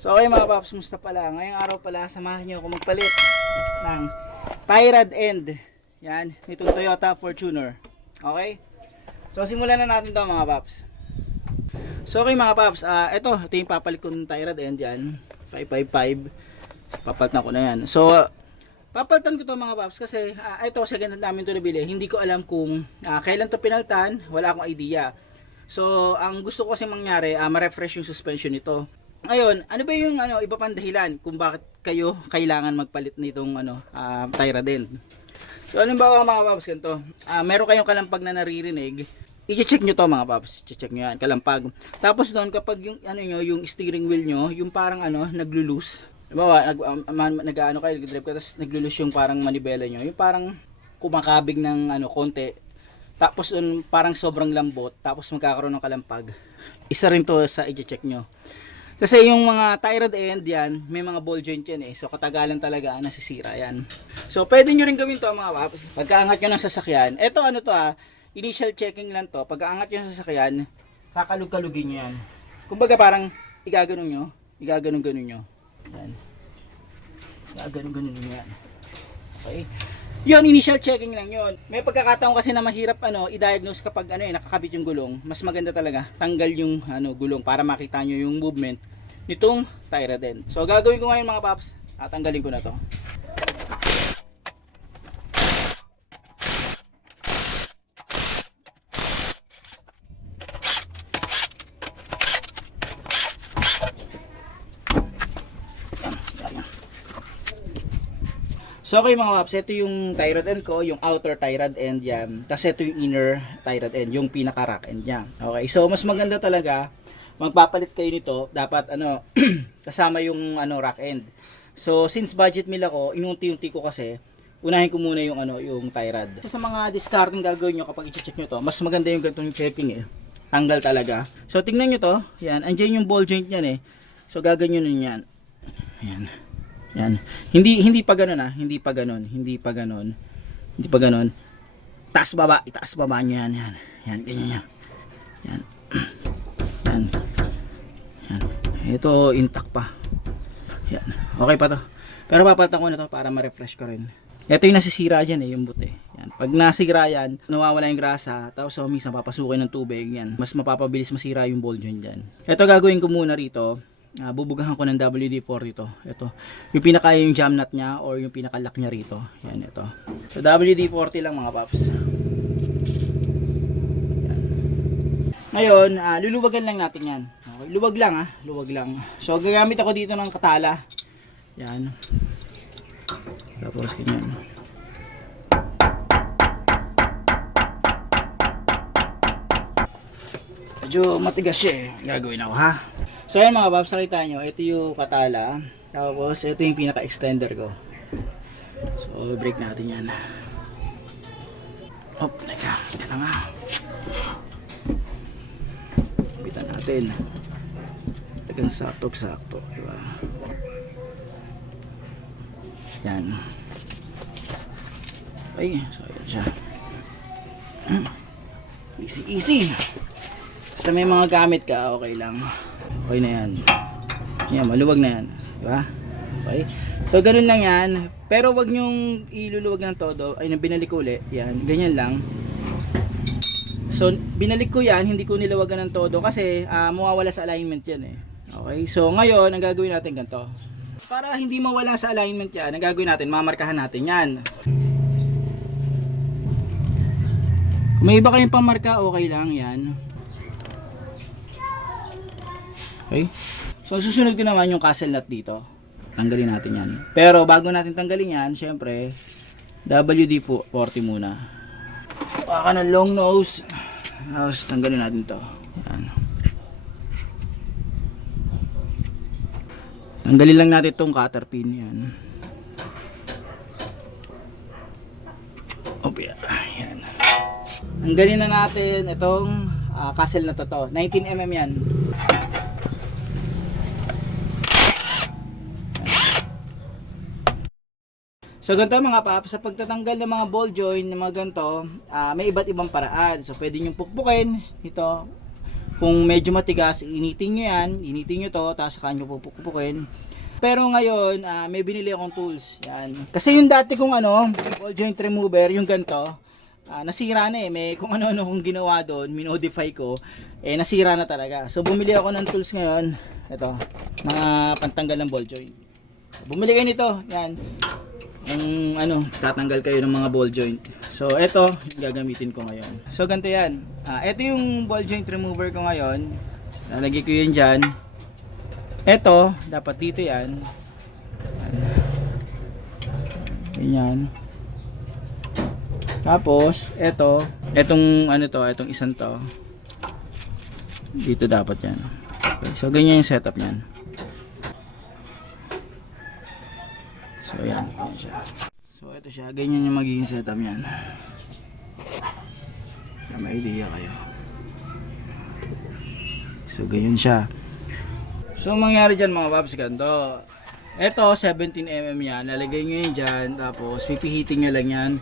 So okay mga paps, musta pala? Ngayong araw pala, samahan nyo ako magpalit ng tie rod end. Yan, itong Toyota Fortuner. Okay? So simulan na natin to mga paps. So okay mga paps, ito yung papalit ko ng tie rod end yan. 555. Papalitan ko na yan. So papalitan ko to mga paps kasi ito second hand namin to nabili. Hindi ko alam kung kailan to pinalitan, wala akong idea. So ang gusto ko kasi mangyari, ma-refresh yung suspension nito. Ngayon, ano ba yung iba pang dahilan kung bakit kayo kailangan magpalit nitong tie rod end? So halimbawa mga paps, ganito. Meron kayong kalampag na naririnig, i-check nyo to mga paps. I-check nyo yan, kalampag. Tapos doon kapag yung yung steering wheel nyo, yung parang naglo-loose. Halimbawa, kayo, nag-drive ka, tapos naglo-loose yung parang manibela nyo, yung parang kumakabig ng konti. Tapos doon parang sobrang lambot, tapos magkakaroon ng kalampag. Isa rin to sa i-check nyo. Kasi yung mga tie rod end yan, may mga ball joint yan eh. So katagalan talaga nasisira yan. So pwede nyo rin gawin to mga paps. Pagkaangat nyo ng sasakyan, eto initial checking lang to. Pagkaangat nyo ng sasakyan, kakalug-kalugin nyo yan. Kumbaga parang igaganon nyo, igaganon-ganon nyo. Yan. Igaganon-ganon nyo yan. Okay. Yun, initial checking lang yun. May pagkakataon kasi na mahirap i-diagnose kapag nakakabit yung gulong. Mas maganda talaga tanggal yung gulong para makita nyo yung movement nitong tie rod end. So gagawin ko ngayon mga paps, tatanggalin ko na to. So okay mga paps, ito yung tie rod end ko, yung outer tie rod end yan. Tapos ito yung inner tie rod end, yung pinaka rack end niya. Okay, so mas maganda talaga, magpapalit kayo nito, dapat kasama yung rack end. So since budget meal ako, inunti-unti ko kasi, unahin ko muna yung yung tie rod. So, sa mga discarding gagawin nyo kapag i-check nyo to, mas maganda yung ganitong checking eh. Tanggal talaga. So tingnan nyo to, yan, andyan yung ball joint niyan eh. So gaganyan nyo yan. Yan. Yan. Hindi pa ganoon hindi pa ganoon, hindi pa ganoon. Hindi pa ganoon. Taas baba, itaas baba niyo yan, yan. Yan, ganyan yan. Yan. Yan. Yan. Ito intact pa. Yan. Okay pa to. Pero papalitan ko na to para ma-refresh ko rin. Ito yung nasisira diyan yung boot eh. Yan. Pag nasira yan, nawawala yung grasa, tapos minsan papasukin ng tubig yan. Mas mapapabilis masira yung ball joint diyan. Ito gagawin ko muna rito. Bubugahan ko ng WD-40 rito. Ito. Yung pinaka yung jam nut niya or yung pinaka lock niya rito. Yan ito. So WD-40 lang mga paps. Yan. Ngayon, luluwagan lang natin yan. Okay, luwag lang luwag lang. So gagamit ako dito ng katala. Yan. Tapos ganyan. Medyo matigas siya eh. Gagawin ako ha. So ayan mga paps, nakita nyo, ito yung katala. Tapos ito yung pinaka-extender ko. So break natin yan. Hop, teka, ito na nga. Kapitan natin. Tagang sakto-sakto, diba? Yan. Ay, so ayan siya. Easy, easy. Basta may mga gamit ka, okay lang. Okay na yan. Yan, maluwag na yan. Diba? Okay. So, ganun lang yan. Pero wag nyong iluluwag ng todo. Ay, binalik ko ulit. Yan, ganyan lang. So, binalik ko yan. Hindi ko nilawagan ng todo kasi mawawala sa alignment yan eh. Okay. So, ngayon, ang gagawin natin ganito. Para hindi mawala sa alignment yan, ang gagawin natin, mamarkahan natin yan. Kung may iba kayong pamarka, okay lang yan. Okay. So susunod ko naman yung castle nut dito. Tanggalin natin yan. Pero bago natin tanggalin yan, syempre WD-40 muna. Baka ng long nose. Tapos tanggalin natin to. Yan. Tanggalin lang natin itong cutter pin yan. Okay. Yan. Tanggalin na natin itong castle nut to. 19mm yan. So ganito mga paps, sa pagtatanggal ng mga ball joint ng mga ganito, may iba't ibang paraan. So pwede nyo pukpukin ito, Kung medyo matigas, initin nyo yan, initin nyo to, tapos saka nyo pupukupukin. Pero ngayon, may binili akong tools. Yan. Kasi yung dati kong ball joint remover, yung ganito, nasira na eh. May kung ano-ano kong ginawa doon, minodify ko, nasira na talaga. So bumili ako ng tools ngayon. Ito, mga pantanggal ng ball joint. Bumili kayo nito, yan. Yung tatanggal kayo ng mga ball joint. So ito, yung gagamitin ko ngayon. So ganito yan. Ito yung ball joint remover ko ngayon. Lalagay ko yun dyan. Ito, dapat dito yan. Ganyan. Tapos, itong isang to. Dito dapat yan. Okay, so ganyan yung setup niyan. So yan siya. So ito siya, ganyan yung magiging setup niyan. Para may idea kayo. So ganyan siya. So mangyari dyan mga paps, ganito. Ito 17mm yan, lalagay nyo yun dyan, tapos pipihitin nyo lang yan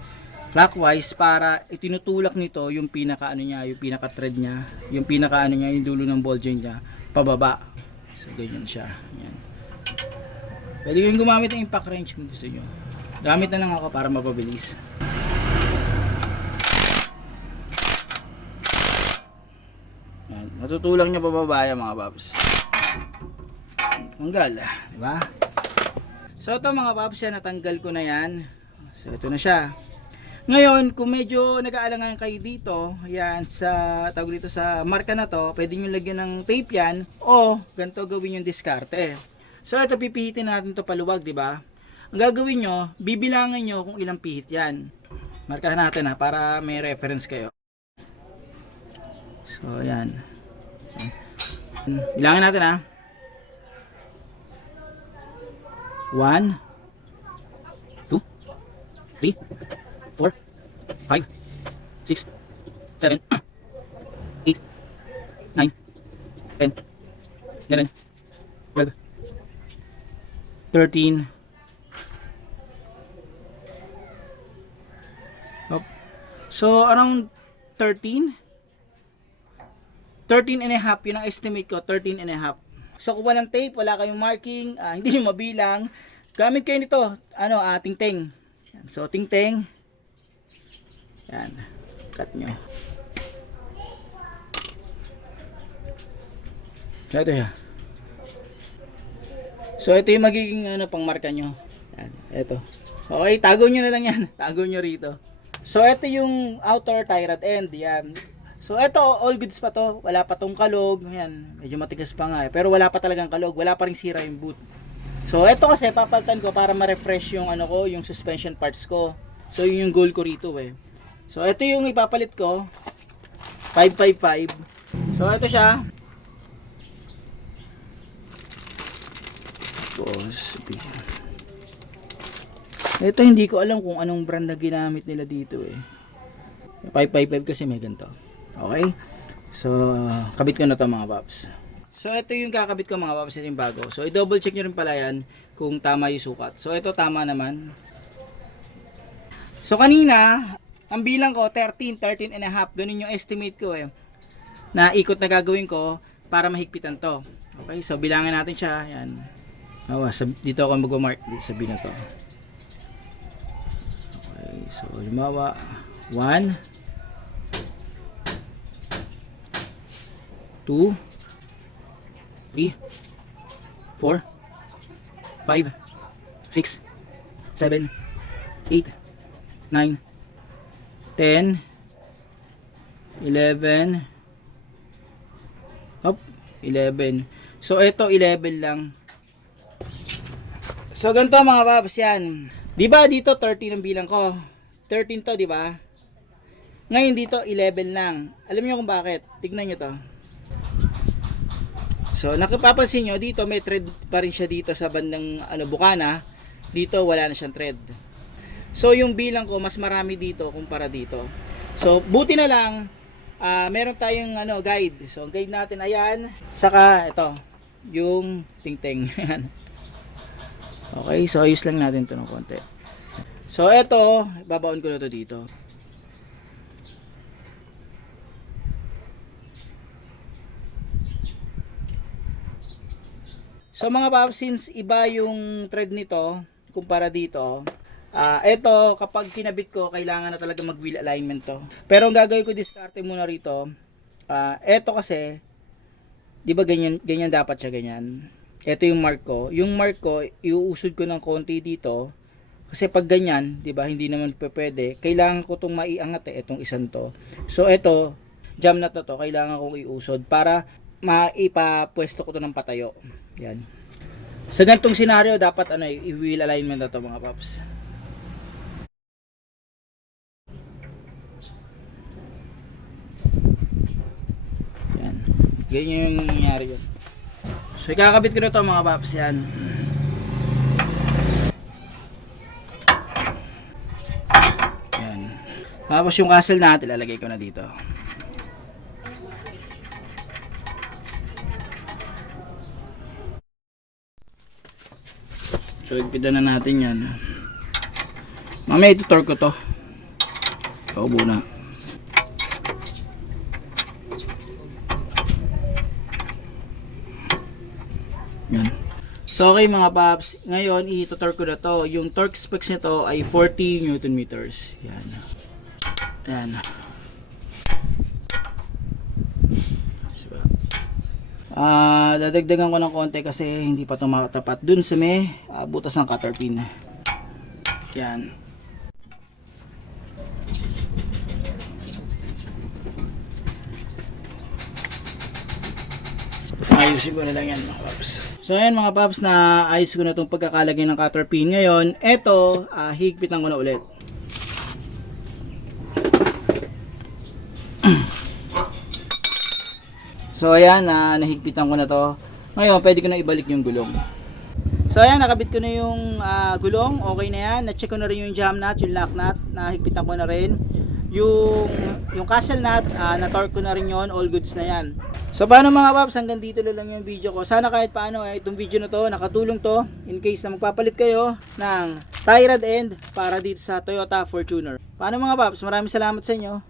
clockwise para itinutulak nito yung pinaka niya, yung pinaka thread niya, yung pinaka niya, yung dulo ng ball joint niya pababa. So ganyan siya. Yan. Pwede yung gumamit ng impact wrench kung gusto nyo. Gamit na lang ako para mapabilis. Yan. Matutulak nyo pababa yan mga paps. Tanggal, di ba? So ito mga paps, yan, natanggal ko na yan. So ito na siya. Ngayon, kung medyo nag-aalangan kayo dito, yan, tawag dito sa marka na to, pwede nyo lagyan ng tape yan, o ganito gawin yung diskarte. So ito, pipihitin natin to paluwag, di ba? Ang gagawin nyo, bibilangan nyo kung ilang pihit yan. Markahan natin para may reference kayo. So yan. Bilangin natin 1, 2, 3, 4, 5, 6, 7, 8, 9, 10, 11, 12, 13. So around 13 and a half, yun ang estimate ko, 13 and a half. So kung walang tape, wala kayong marking, hindi nyo mabilang, gamit kayo nito, ting-ting. So ting-ting, yan, cut nyo. Ito ya. So ito yung magiging pangmarka nyo. Yan, ito. Okay, tago nyo na lang yan, tago nyo rito. So ito yung outer tie rod end, yan. So ito, all goods pa to, wala pa tong kalog, yan, medyo matigas pa nga pero wala pa talagang kalog, wala pa ring sira yung boot. So ito kasi papalitan ko para ma-refresh yung yung suspension parts ko. So yun yung goal ko rito eh. So ito yung ipapalit ko, 555. So ito siya. Ito hindi ko alam kung anong brand na ginamit nila dito eh. 555 kasi may ganito. Okay? So, kabit ko na to mga paps. So, ito yung kakabit ko mga paps. Ito yung bago. So, i-double check nyo rin pala yan kung tama yung sukat. So, ito tama naman. So, kanina, ang bilang ko, 13 and a half. Ganun yung estimate ko eh. Na ikot na gagawin ko para mahigpitan to. Okay? So, bilangin natin siya. Yan. Dito ako mag-mark. Sabihin na to. Okay. So, lumawa. 1, 2, 3, 4, 5, 6, 7, 8, 9, 10, 11, 11. So ito 11 lang. So ganito mga paps yan. 'Di ba dito 13 ang bilang ko? 13 to, 'di ba? Ngayon dito 11 lang. Alam niyo kung bakit? Tignan niyo to. So napapansin nyo dito may thread pa rin siya dito sa bandang bukana. Dito wala na siyang thread. So yung bilang ko mas marami dito kumpara dito. So buti na lang meron tayong guide. So ang guide natin ayan, saka ito yung ting-ting. Okay, so ayos lang natin ito ng konti. So ito, babaon ko na to dito. So mga paps, since iba yung thread nito kumpara dito, eto kapag kinabit ko kailangan na talaga mag wheel alignment to. Pero ang gagawin ko diskarte muna rito, eto kasi 'di ba ganyan dapat siya ganyan. Ito yung mark ko. Yung mark ko iuusod ko ng konti dito. Kasi pag ganyan, 'di ba, hindi naman pwede. Kailangan ko tong maiangat itong isang to. So ito, jam na to kailangan kong iusod para maipapwesto ko to ng patayo. Yan. Sa ganitong senaryo, dapat i-wheel alignment na to mga paps. Yan. Ganyan yung nangyayari yun. So ikakabit ko na to mga paps. Yan. Tapos yung castle natin, ilalagay ko na dito. So, igpitan na natin yan. Mamaya itutorque ko to. Kaubo na. Yan. So, okay mga paps. Ngayon, itutorque ko na to. Yung torque specs nito ay 40 Newton meters. Yan. Yan. Dadagdagan ko ng konti kasi hindi pa tumatapat dun sa may butas ng cutter pin. Yan. Ayusin ko na lang yan mga paps. So ayan mga paps, na ayos ko na itong pagkakalagay ng cutter pin. Ngayon, eto, higpitan ko na ulit. So ayan, nahigpitan ko na to. Ngayon, pwede ko na ibalik yung gulong. So ayan, nakabit ko na yung gulong. Okay na yan. Na-check ko na rin yung jam nut, yung lock nut. Nahigpitan ko na rin. Yung castle nut, na-torque ko na rin yon. All goods na yan. So paano mga paps, hanggang dito lang yung video ko. Sana kahit paano itong video na to, nakatulong to in case na magpapalit kayo ng tie rod end para dito sa Toyota Fortuner. Paano mga paps, maraming salamat sa inyo.